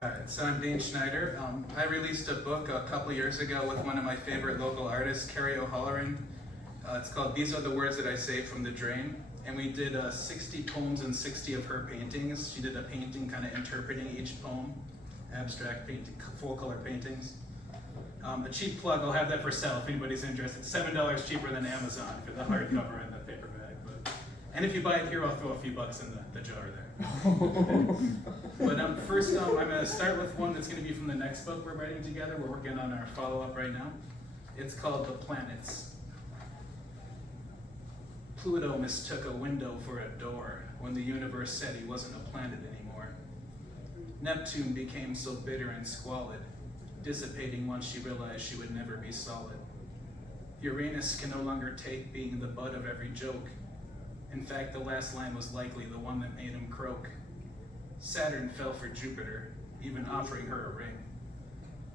Alright, so I'm Dane Schneider. I released a book a couple years ago with one of my favorite local artists, Carrie O'Halloran. It's called These Are the Words That I Say from the Drain. And we did 60 poems and 60 of her paintings. She did a painting kind of interpreting each poem, abstract painting, full color paintings. A cheap plug, I'll have that for sale if anybody's interested. $7 cheaper than Amazon for the hardcover and the paperback. And if you buy it here, I'll throw a few bucks in the jar there. But first, I'm going to start with one that's going to be from the next book we're writing together. We're working on our follow-up right now. It's called The Planets. Pluto mistook a window for a door when the universe said he wasn't a planet anymore. Neptune became so bitter and squalid, dissipating once she realized she would never be solid. Uranus can no longer take being the butt of every joke. In fact, the last line was likely the one that made him croak. Saturn fell for Jupiter, even offering her a ring.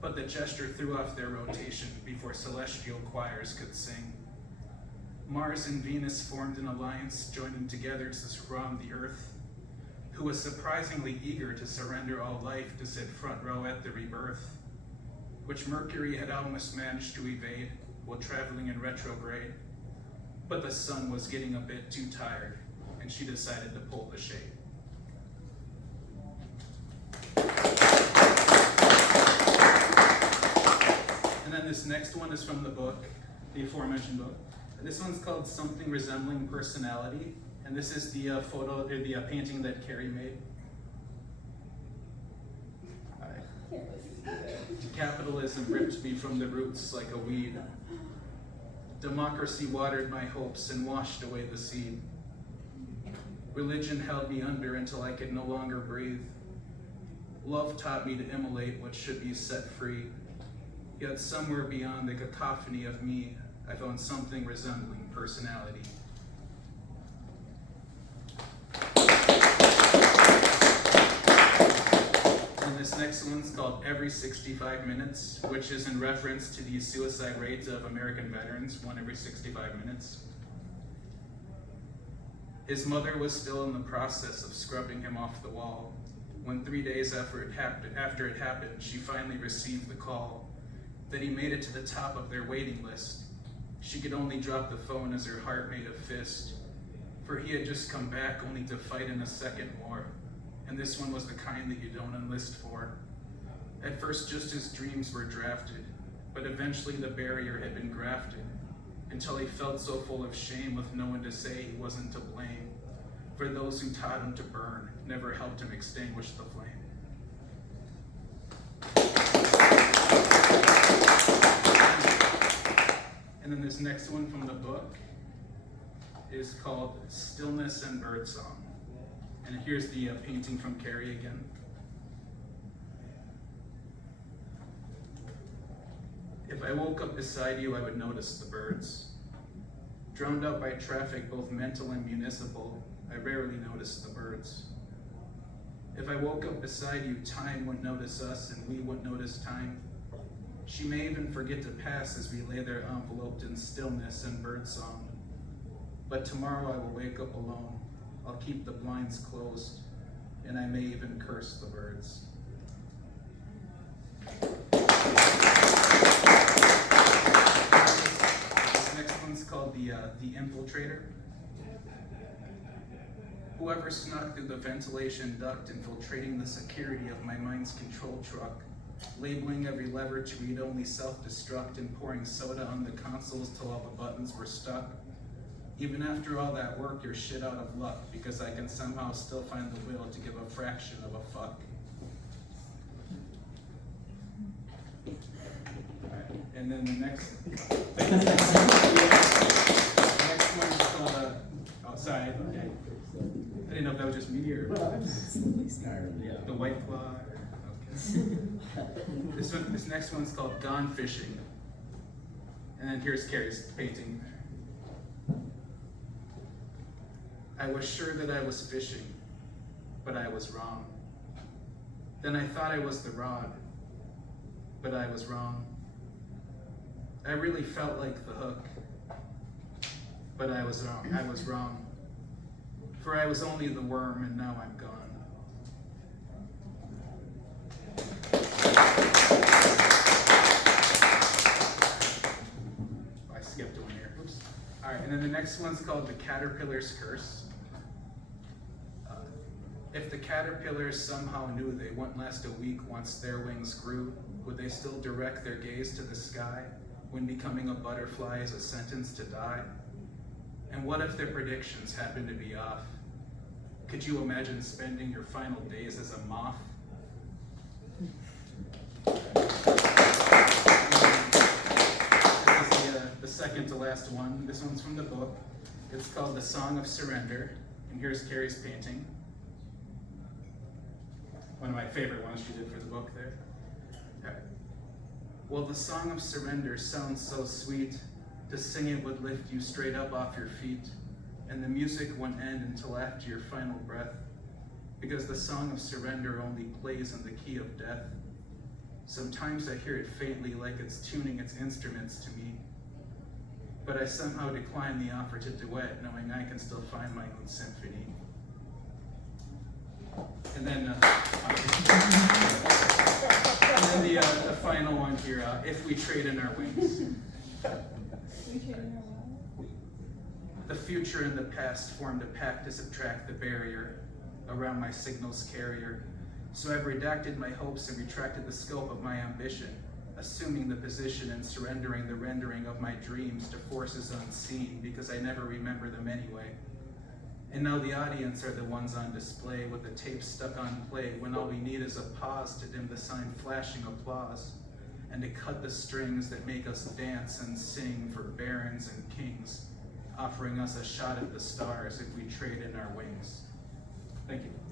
But the gesture threw off their rotation before celestial choirs could sing. Mars and Venus formed an alliance, joining together to wrong the Earth, who was surprisingly eager to surrender all life to sit front row at the rebirth, which Mercury had almost managed to evade while traveling in retrograde. But the sun was getting a bit too tired, and she decided to pull the shade. And then this next one is from the book, the aforementioned book. This one's called Something Resembling Personality, and this is the the painting that Carrie made. Capitalism ripped me from the roots like a weed. Democracy watered my hopes and washed away the seed. Religion held me under until I could no longer breathe. Love taught me to immolate what should be set free. Yet somewhere beyond the cacophony of me, I found something resembling personality. And this next one's called Every 65 Minutes, which is in reference to the suicide rates of American veterans, one every 65 minutes. His mother was still in the process of scrubbing him off the wall when 3 days after it happened, she finally received the call that he made it to the top of their waiting list. She could only drop the phone as her heart made a fist, for he had just come back only to fight in a second war, and this one was the kind that you don't enlist for. At first, just his dreams were drafted, but eventually the barrier had been grafted, until he felt so full of shame with no one to say he wasn't to blame, for those who taught him to burn never helped him extinguish the flame. And then this next one from the book is called Stillness and Birdsong. And here's the painting from Carrie again. If I woke up beside you, I would notice the birds. Drowned out by traffic, both mental and municipal, I rarely notice the birds. If I woke up beside you, time wouldn't notice us and we wouldn't notice time. She may even forget to pass as we lay there enveloped in stillness and birdsong. But tomorrow I will wake up alone. I'll keep the blinds closed, and I may even curse the birds. This next one's called The Infiltrator. Whoever snuck through the ventilation duct, infiltrating the security of my mind's control truck, labeling every lever to read only self-destruct and pouring soda on the consoles till all the buttons were stuck. Even after all that work, you're shit out of luck because I can somehow still find the will to give a fraction of a fuck. Right. And then the next one is called, oh, sorry, okay. I didn't know if that was just me or the White Claw. Okay. This next one's called Gone Fishing. And then here's Carrie's painting. I was sure that I was fishing, but I was wrong. Then I thought I was the rod, but I was wrong. I really felt like the hook, but I was wrong. For I was only the worm and now I'm gone. then the next one's called The Caterpillar's Curse. If the caterpillars somehow knew they wouldn't last a week once their wings grew, would they still direct their gaze to the sky when becoming a butterfly is a sentence to die? And what if their predictions happen to be off? Could you imagine spending your final days as a moth? This is the second to last one. This one's from the book. It's called The Song of Surrender, and here's Carrie's painting. One of my favorite ones she did for the book there. Okay. Well, the Song of Surrender sounds so sweet. To sing it would lift you straight up off your feet, and the music won't end until after your final breath, because the Song of Surrender only plays in the key of death. Sometimes I hear it faintly like it's tuning its instruments to me, but I somehow decline the offer to duet, knowing I can still find my own symphony. And then, the final one here, If We Trade in Our Wings. The future and the past formed a pact to subtract the barrier around my signal's carrier. So I've redacted my hopes and retracted the scope of my ambition, assuming the position and surrendering the rendering of my dreams to forces unseen, because I never remember them anyway. And now the audience are the ones on display with the tape stuck on play, when all we need is a pause to dim the sign flashing applause, and to cut the strings that make us dance and sing for barons and kings, offering us a shot at the stars if we trade in our wings. Thank you.